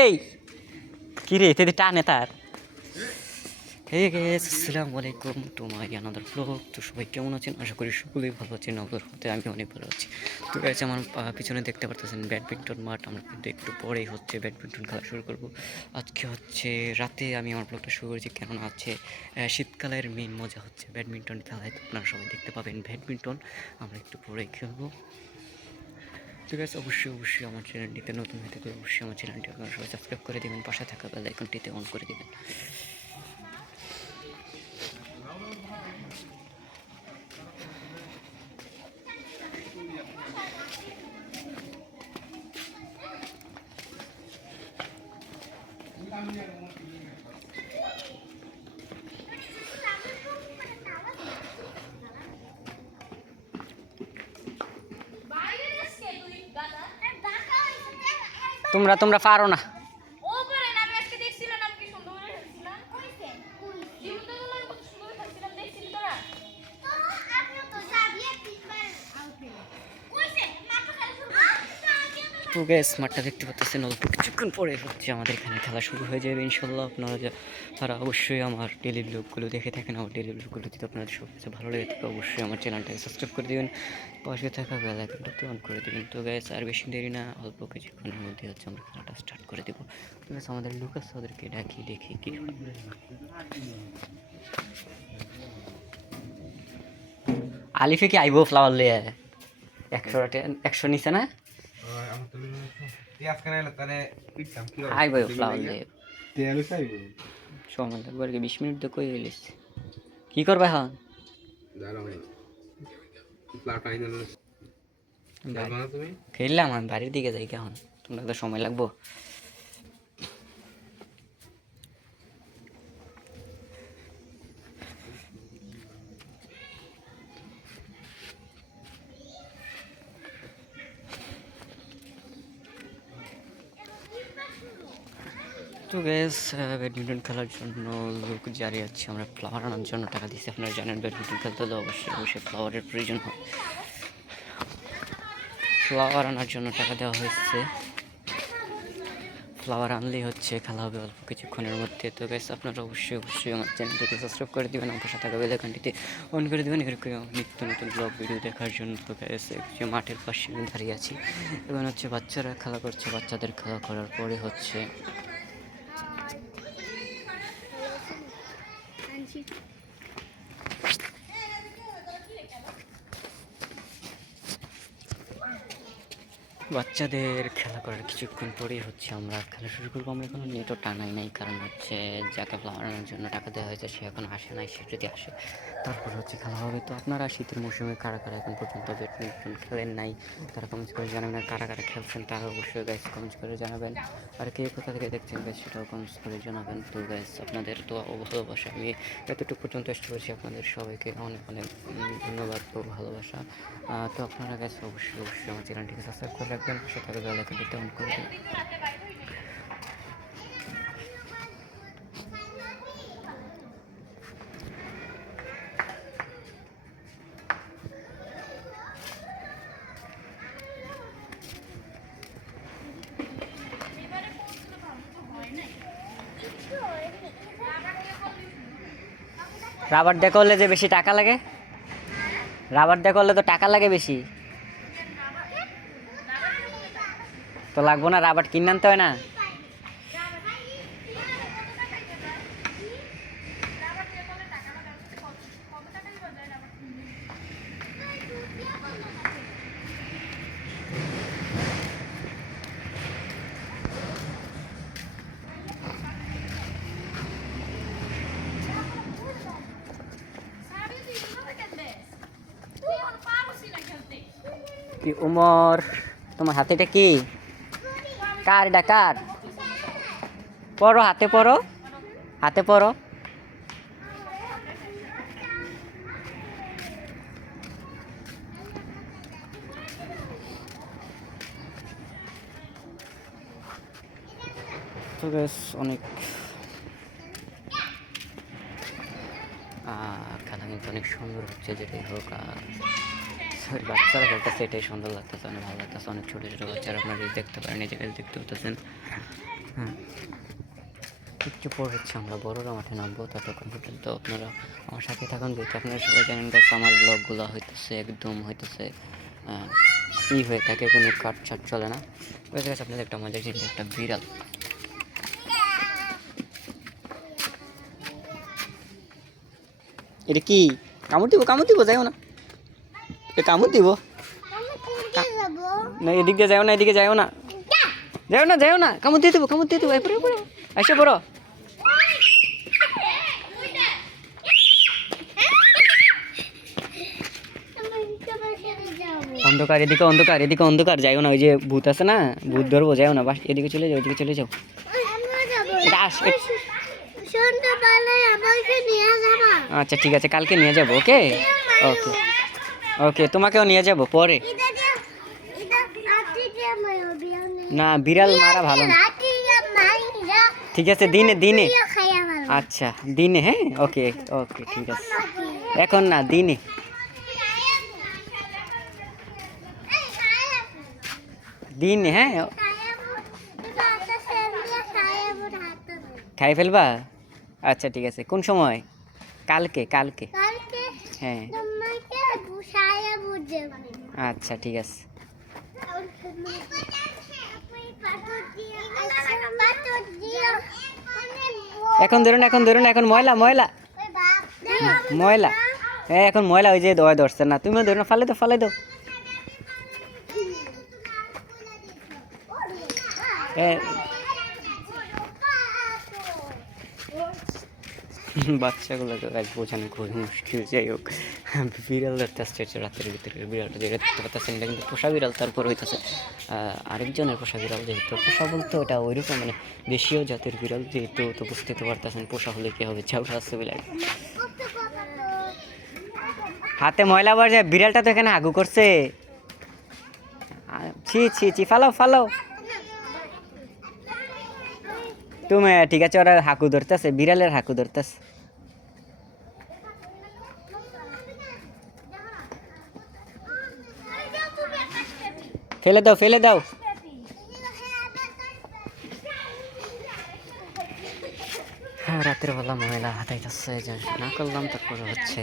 এই কি রে তেদি টানে তার। হে গেস আসসালামু আলাইকুম টু মাই আনাদার ব্লগ। তো সবাই কেমন আছেন? আশা করি সকলেই ভালো আছেন। নগর হতে আমি অনেক ভালো আছি। তো গাইস আমার পিছনে দেখতে পারতেছেন ব্যাডমিন্টন মাঠ। আমরা কিন্তু একটু পরেই হচ্ছে ব্যাডমিন্টন খেলা শুরু করব। আজকে হচ্ছে রাতে আমি আমার ব্লগটা শুরু করেছি, কেননা আছে শীতকালের মেন মজা হচ্ছে ব্যাডমিন্টন খেলায়। তো আপনারা সবাই দেখতে পাবেন ব্যাডমিন্টন আমরা একটু পরেই খেলবো। তো গাইস অবশ্যই আমার চ্যানেলটিতে নতুন হয়ে থাকলে অবশ্যই আমার চ্যানেলটি আপনারা সবাই সাবস্ক্রাইব করে দেবেন, পাশে থাকা বেল আইকনটিতে অন করে দেবেন। তোমরা পারো না। তো গ্যাস মাঠটা দেখতে পাচ্ছেন, অল্প কিছুক্ষণ পরে হচ্ছে আমাদের এখানে খেলা শুরু হয়ে যাবে ইনশাল্লাহ। আপনারা তারা অবশ্যই আমার ডেলি ব্লগগুলো দেখে থাকেন। আমার ডেলি ব্লগগুলো যদি আপনাদের সব কিছু ভালো লেগে থাকে অবশ্যই আমার চ্যানেলটাকে সাবস্ক্রাইব করে দেবেন, পাশে থাকা বেল আইকনটাতে অন করে দেবেন। তো গ্যাস আর বেশি দেরি না, অল্প কিছুক্ষণের মধ্যে হচ্ছে আমরা খেলাটা স্টার্ট করে দেবো। তো গ্যাস আমাদের লুকাস ওদেরকে ডাকি, দেখি কি আলিফে কি আইবো ফ্লাওয়ার লিয়ে 100 নিচে না আইবো ফ্লাওয়ার লিয়ে সময় লাগবে আর কি 20 মিনিট তো কই রিলিজ। কি করবে এখন? খেললাম আমি বাড়ির দিকে যাই কেমন, তোমরা তো সময় লাগবো। তো গ্যাস ব্যাডমিন্টন খেলার জন্য লোক জারি আছে, আমরা ফ্লাওয়ার আনার জন্য টাকা দিচ্ছি। আপনারা জানেন ব্যাডমিন্টন খেলতে হলে অবশ্যই ফ্লাওয়ারের প্রয়োজন হয়। ফ্লাওয়ার আনার জন্য টাকা দেওয়া হয়েছে, ফ্লাওয়ার আনলেই হচ্ছে খেলা হবে অল্প কিছুক্ষণের মধ্যে। তো গ্যাস আপনারা অবশ্যই আমার চ্যানেলটিকে সাবস্ক্রাইব করে দেবেন, আমার সাথে থাকা বেল আইকনটিতে অন করে দেবেন এরকম নিত্য নতুন ব্লগ ভিডিও দেখার জন্য। তো গ্যাস যে মাঠের পাশে দাঁড়িয়ে আছি, এবং হচ্ছে বাচ্চারা খেলা করছে। বাচ্চাদের খেলা করার পরে হচ্ছে বাচ্চাদের খেলা করার কিছুক্ষণ পরেই হচ্ছে আমরা খেলা শুরু করবো। আমরা এখনো নেটও টানাই নাই, কারণ হচ্ছে যাকে ফ্লাওয়ার আনার জন্য টাকা দেওয়া হয়েছে সে এখন আসে নাই। সে যদি আসে তারপর হচ্ছে খেলা হবে। তো আপনারা শীতের মৌসুমে কারা কারা এখন পর্যন্ত ব্যাডমিন্টন খেলেন নাই তারা কমেন্টস করে জানাবেন, আর কারা কারা খেলছেন তারা অবশ্যই গাইস কমেন্টস করে জানাবেন, আর কে কোথা থেকে দেখছেন গাইস সেটাও কমেন্টস করে জানাবেন। তো গাইস আপনাদের তো ভালোবাসা আমি এতটুকু পর্যন্ত আসতে পারছি, আপনাদের সবাইকে অনেক অনেক ধন্যবাদ ও ভালোবাসা। তো আপনারা গাইস অবশ্যই আমার চ্যানেলটিকে সাবস্ক্রাইব করে রাখবেন, পাশে থাকা বেল আইকনটিতে অন করে দেবেন। রাবার দিয়ে করলে যে বেশি টাকা লাগে, রাবার দিয়ে করলে তো টাকা লাগে বেশি, তো লাগবো না? রাবার কিনে আনতে হয় না? কি উমর তোমার হাতে এটা কি? কার এটা কার? পড়ো, হাতে পড়ো, হাতে পড়ো। তো বেশ অনেক খেলা কিন্তু অনেক সুন্দর হচ্ছে, যেটাই হোক। বাচ্চারা খেলতেছে, এটাই সুন্দর লাগতেছে, অনেক ভালো লাগতেছে। অনেক ছোটো ছোটো বাচ্চারা আপনারা দেখতে পারেন, এই জায়গায় দেখতে পাচ্ছেন। হ্যাঁ, একটু পর হচ্ছে আমরা বড়রা মাঠে নামবো, ততক্ষণ পর্যন্ত আপনারা আমার সাথে থাকুন। যেহেতু আপনারা সবাই জানেন গাছ, আমার ব্লগগুলো হইতেছে একদম হইতেছে ই হয়ে থাকে, কোনো কাটছাট চলে না। ওই জায়গায় আপনাদের একটা মজার জিনিস, একটা বিড়াল। এটা কি কামড় দিব? কামড় দিব, যাইও না, কামড় দিব না, এদিক দিয়ে যাও না, এদিকে যাও না, যাও না, যাও না, কামড় দিয়ে দেবো, কামড় দিয়ে দেবো, এরপরে এসে বড়। অন্ধকার, এদিকে অন্ধকার, এদিকে অন্ধকার, যাইও না, ওই যে ভূত আছে না, ভূত ধরবো, যাও না, বাস এদিকে চলে যাও, এদিকে চলে যাও। আচ্ছা ঠিক আছে, কালকে নিয়ে যাবো। ওকে ওকে ওকে, তোমাকেও নিয়ে যাবো পরে। না, বিড়াল মারা ভালো না। ঠিক আছে, দিনে দিনে, আচ্ছা দিনে, হ্যাঁ ওকে ওকে ঠিক আছে, এখন না, দিনে। দিনে, হ্যাঁ খাই ফেলবা? আচ্ছা ঠিক আছে, কোন সময়? কালকে কালকে, হ্যাঁ আচ্ছা ঠিক আছে। এখন ধরুন, এখন ধরুন, এখন ময়লা ময়লা ময়লা, হ্যাঁ এখন ময়লা, ওই যে দোয়া ধরছে না, তুমিও ধরো না, ফালে দাও, ফালে দাও। বাচ্চাগুলোকে বোঝানো খুবই মুশকিল। যাই হোক, বিড়াল ধরতে আসছে রাতের ভিতরে, বিড়ালটা যেটা দেখতে পাচ্ছেন এটা কিন্তু পোষা বিড়াল। তারপর হইতেছে আরেকজনের পোষা বিড়াল, যেহেতু পোষা বলতে ওটা ওইরকম মানে দেশীয় জাতের বিড়াল, যেহেতু তো বুঝতে তো পারতেছেন পোষা হলে কী হবে, চাউটা আসছে বিড়াল। হাতে ময়লা আবার যায়, বিড়ালটা তো এখানে হাগু করছে। ছি ছি ছি, ফালাও ফালাও তুমি। ঠিক আছে, ওরা হাঁকু ধরতেছে, বিড়ালের হাঁকু ধরতেছে। ফেলে দাও, ফেলে দাও। হ্যাঁ, রাতের বেলা ময়লা হাতাইতেছে, না করলাম, তারপরে হচ্ছে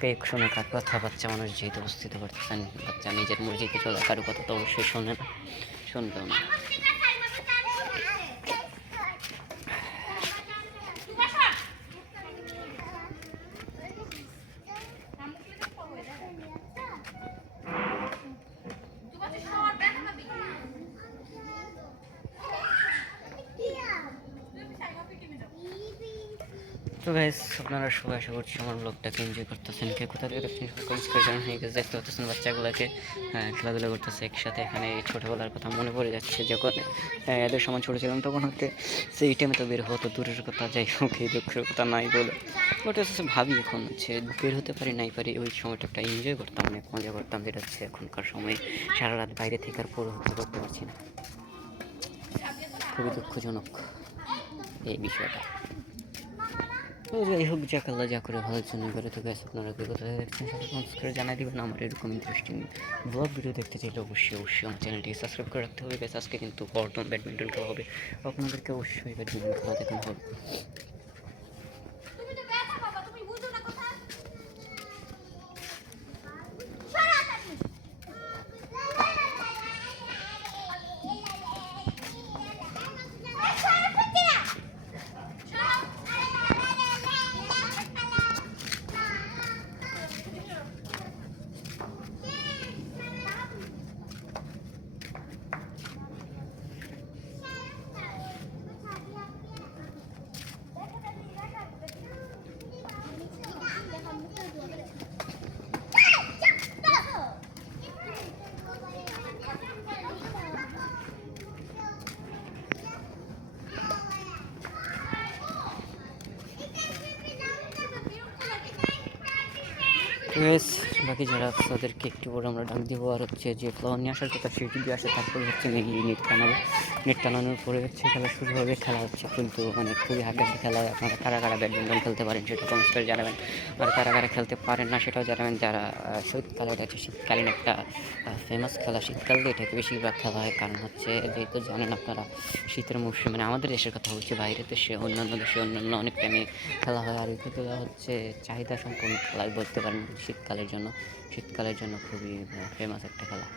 পেক শুনে কার কথা, বাচ্চা মানুষ যেহেতু বুঝতে পারতেছেন, বাচ্চা নিজের মর্জিতে চলে, কারো কথা তো অবশ্যই শোনে না, শুনবেও না। তো গাইস, আপনারা সবাই আশা করছি আমার ব্লগটাকে এনজয় করতেছেন। কে কোথা থেকে দেখছেন কমেন্টস করে জানান। এই গাছ দেখতে পাচ্ছেন বাচ্চাগুলোকে খেলাধুলা করতেছে একসাথে। এখানে ছোটোবেলার কথা মনে পড়ে যাচ্ছে, যখন এদের সময় ছোটো ছিলাম তখন হতে সেই টাইমে তো বের হতো, দূরের কথা, যাই হোক এই দুঃখের কথা নাই বলে। ওটা হচ্ছে ভাবি এখন হচ্ছে বের হতে পারি নাই পারি, ওই সময়টা একটা এনজয় করতাম, অনেক মজা করতাম, যেটা হচ্ছে এখনকার সময়ে সারা রাত বাইরে থেকার পরও হতে করতে পারছি না। খুবই দুঃখজনক এই বিষয়টা। তো যাই হোক, যাক আল্লাহ যা করে ভালোর জন্য করে। তো গ্যাস, আপনারা কে কোথায় দেখছেন সেটা কমেন্টস করে জানাই দেবেন। আমার এরকম ইন্টারেস্টিং ব্লগ ভিডিও দেখতে চাইলে অবশ্যই অবশ্যই আমার চ্যানেলটিকে সাবস্ক্রাইব করে রাখতে হবে। গ্যাস, আজকে কিন্তু ব্যাডমিন্টন খেলা হবে, আপনাদেরকে অবশ্যই ব্যাডমিন্টন খেলা দেখানো হবে। বাকি যারা আছে তাদেরকে একটু পরে আমরা ডাক দেবো। আর হচ্ছে যে ফ্লাওয়ার নিয়ে আসার কথা সেই যদি আসে তারপরে হচ্ছে মেনলি নেট টানাবো। নেট টানানোর পরে হচ্ছে খেলা শুরু হবে। খেলা হচ্ছে কিন্তু মানে খুবই হাড্ডাহাড্ডি খেলা। আপনারা কারা কারা ব্যাডমিন্টন খেলতে পারেন সেটা কমেন্ট করে জানাবেন, আর কারা কারা খেলতে পারেন না সেটাও জানাবেন। যারা শীতকালে আছে, শীতকালীন একটা ফেমাস খেলা, শীতকালে এটাকে বেশিরভাগ খেলা হয়। কারণ হচ্ছে যেহেতু জানেন আপনারা শীতের মৌসুমে, মানে আমাদের দেশের কথা বলছি, বাইরে দেশে অন্যান্য দেশে অন্যান্য অনেক টাইমে খেলা হয়। আর ওই খেলা হচ্ছে চাহিদা সম্পন্ন খেলাই বলতে পারেন শীতকালের জন্য খুবই ফেমাস একটা খেলা।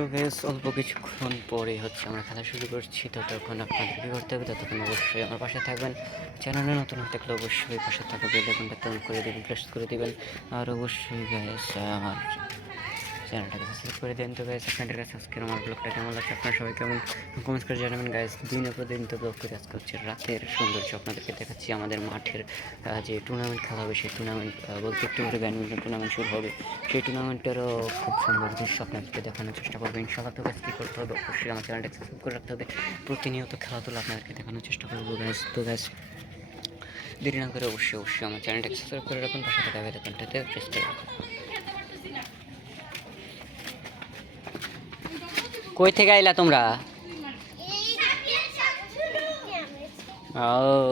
তো বেশ অল্প কিছুক্ষণ পরে হচ্ছে আমরা খেলা শুরু করছি। ততক্ষণ আপনাদের কী করতে হবে, ততক্ষণ অবশ্যই আমার পাশে থাকবেন। চ্যানেলে নতুন হতে গেলে অবশ্যই পাশে থাকা বেল আইকনটা অন করে দেবেন, প্রেস করে দেবেন। আর অবশ্যই গাইস আমার চ্যানেলটাকে সাবস্ক্রাইব করে দেন। তো গাইস আপনাদের কাছে আজকের আমার ব্লগটা কেমন লাগছে আপনারা সবাই কেমন কমেন্টস করে জানাবেন। গাইস দিনের পর দিন তো ব্লগ করে আজকে হচ্ছে রাতের সৌন্দর্য আপনাদেরকে দেখাচ্ছি। আমাদের মাঠের যে টুর্নামেন্ট খেলা হবে সেই টুর্নামেন্ট বলতে একটু করে ব্যাডমিন্টন টুর্নামেন্ট শুরু হবে। সেই টুর্নামেন্টেরও খুব সুন্দর দৃশ্য আপনাদেরকে দেখানোর চেষ্টা করবো ইনশাআল্লাহ। তো গাইস কী করতে হবে, অবশ্যই আমার চ্যানেলটা সাবস্ক্রাইব করে রাখতে হবে। প্রতিনিয়ত খেলাধুলা আপনাদেরকে দেখানোর চেষ্টা করবো গাইস। তো গাইস দেরি না করে অবশ্যই আমার চ্যানেলটাকে সাবস্ক্রাইব করে রাখুন, পাশে থাকা বেল আইকনটাতে প্রেস করে রাখুন। কই থেকে আইলা তোমরা? ও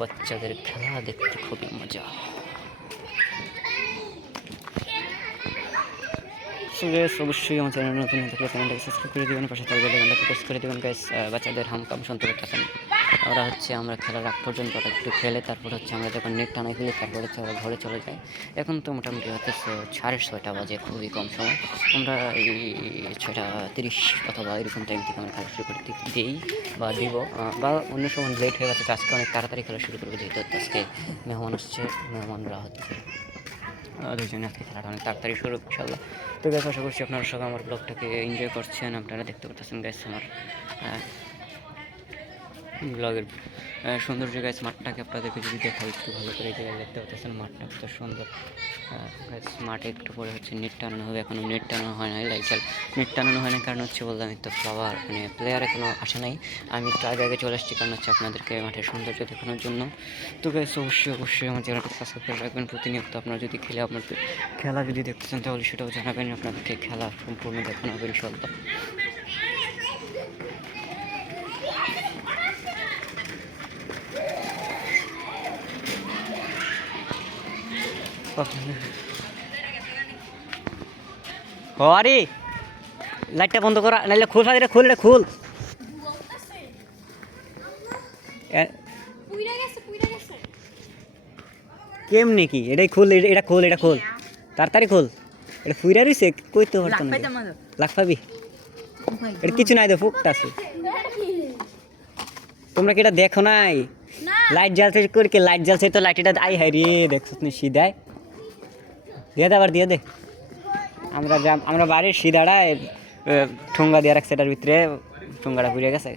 বাচ্চাদের খেলা দেখতে খুবই মজা। অবশ্যই আমার চ্যানেল নতুন হয়ে থাকলে চ্যানেলটাকে সাবস্ক্রাইব করে দেবেন, পাশে থাকবে বেলআইকনটা প্রেস করে দেবেন। গাইস বাচ্চাদের হামকাম শুনতে পাচ্ছেন। আমরা খেলার আগ পর্যন্ত ওরা একটু খেলে, তারপর হচ্ছে আমরা যখন নেট টানাই ফেলি তারপর হচ্ছে ওরা ঘরে চলে যায়। এখন তো মোটামুটি হচ্ছে 6:30 বাজে, খুবই কম সময়। আমরা এই 6:30 অথবা এরকম টাইম থেকে আমরা খেলা শুরু করতে দিই বা দিব, বা অন্য সময় লেট হয়ে গেছে। আজকে অনেক তাড়াতাড়ি খেলা শুরু করবো যেহেতু আজকে মেহমান আসছে। মেহমানরা হচ্ছে দুজনে আজকে খেলাটা অনেক তাড়াতাড়ি শুরু ইনশাআল্লাহ। তো গাইস আশা করছি আপনারা সবাই আমার ব্লগটাকে এনজয় করছেন। আপনারা দেখতে পাচ্ছেন গাইস আমার ব্লগের সৌন্দর্য। গাইস মাঠটাকে আপনাদেরকে যদি দেখাই একটু ভালো করে, দেখতে পাচ্ছেন মাঠটা কত সুন্দর। গাইস মাঠে একটু পরে হচ্ছে নেট টানানো হবে। এখনও নেট টানানো হয় না, নেট টানানো হয় না কারণ হচ্ছে বললাম তো ফ্লাওয়ার মানে প্লেয়ার এখনও আসে নাই। আমি একটু আগে চলে আসছি কারণ হচ্ছে আপনাদেরকে মাঠের সৌন্দর্য দেখানোর জন্য। তো গাইস অবশ্যই আমার চ্যানেলটা সাবস্ক্রাইব করে রাখবেন। প্রতিনিয়ত আপনারা যদি খেলা যদি দেখতে চান তাহলে সেটাও জানাবেন, আপনাদেরকে খেলা সম্পূর্ণ দেখানো হবে ইনশাআল্লাহ। আরে লাইটটা বন্ধ করা, নাহলে খুল, হাজিরা খুল, রে খুল। কেমনি কি এটাই খুল, এটা খোল, এটা খোল, তাড়াতাড়ি খোল। এটা ফুইরা রইছে, কইতে পারতো না। লাখ পাবি, এটা কিছু নাই, তো ফুকটা আছে। তোমরা কি এটা দেখো নাই? লাইট জ্বালছে করে কি, লাইট জ্বালছে তো লাইট, এটা আই হাই রে, দেখছো তুমি সিধায় দিয়ে দে, আবার দিয়ে দে। আমরা বাড়ির সিধাটায় ঠোঙ্গা দিয়ে রাখছে, এটার ভিতরে ঠোঙ্গাটা ঘুরে গেছে।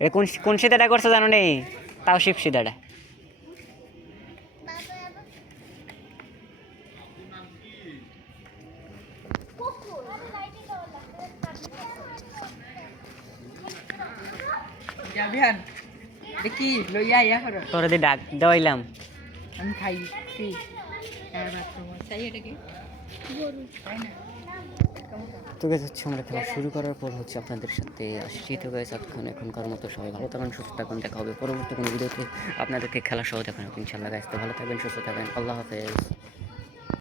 এটা কোন সিধাটা করছে জানো নেই? তাও শিব সিধাটা। তোরা দিয়ে ডাক দেওয়াইলাম, আমি খাই। তো গাইস হচ্ছে আমরা খেলা শুরু করার পর হচ্ছে আপনাদের সাথে আসছি। তো গাইস এখনকার মতো সবাই ভালো থাকবেন, সুস্থ থাকবেন। দেখা হবে পরবর্তী কোনো ভিডিওতে আপনাদেরকে খেলা সহ দেখানো ইনশাআল্লাহ। গাইস তো ভালো থাকবেন, সুস্থ থাকবেন, আল্লাহ হাফেজ।